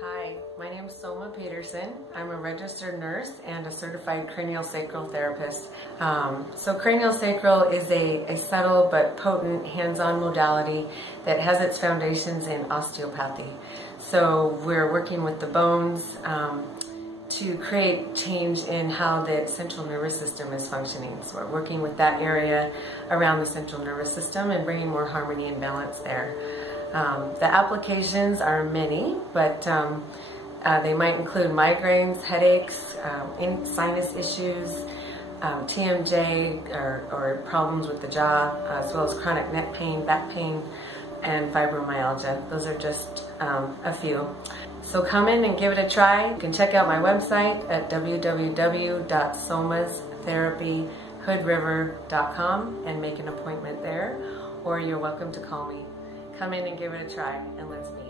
Hi, my name is Soma Peterson. I'm a registered nurse and a certified craniosacral therapist. So craniosacral is a subtle but potent hands-on modality that has its foundations in osteopathy. So we're working with the bones to create change in how the central nervous system is functioning. So we're working with that area around the central nervous system and bringing more harmony and balance there. The applications are many, but they might include migraines, headaches, sinus issues, TMJ or problems with the jaw, as well as chronic neck pain, back pain, and fibromyalgia. Those are just a few. So come in and give it a try. You can check out my website at www.somastherapyhoodriver.com and make an appointment there, or you're welcome to call me. Come in and give it a try, and let's meet.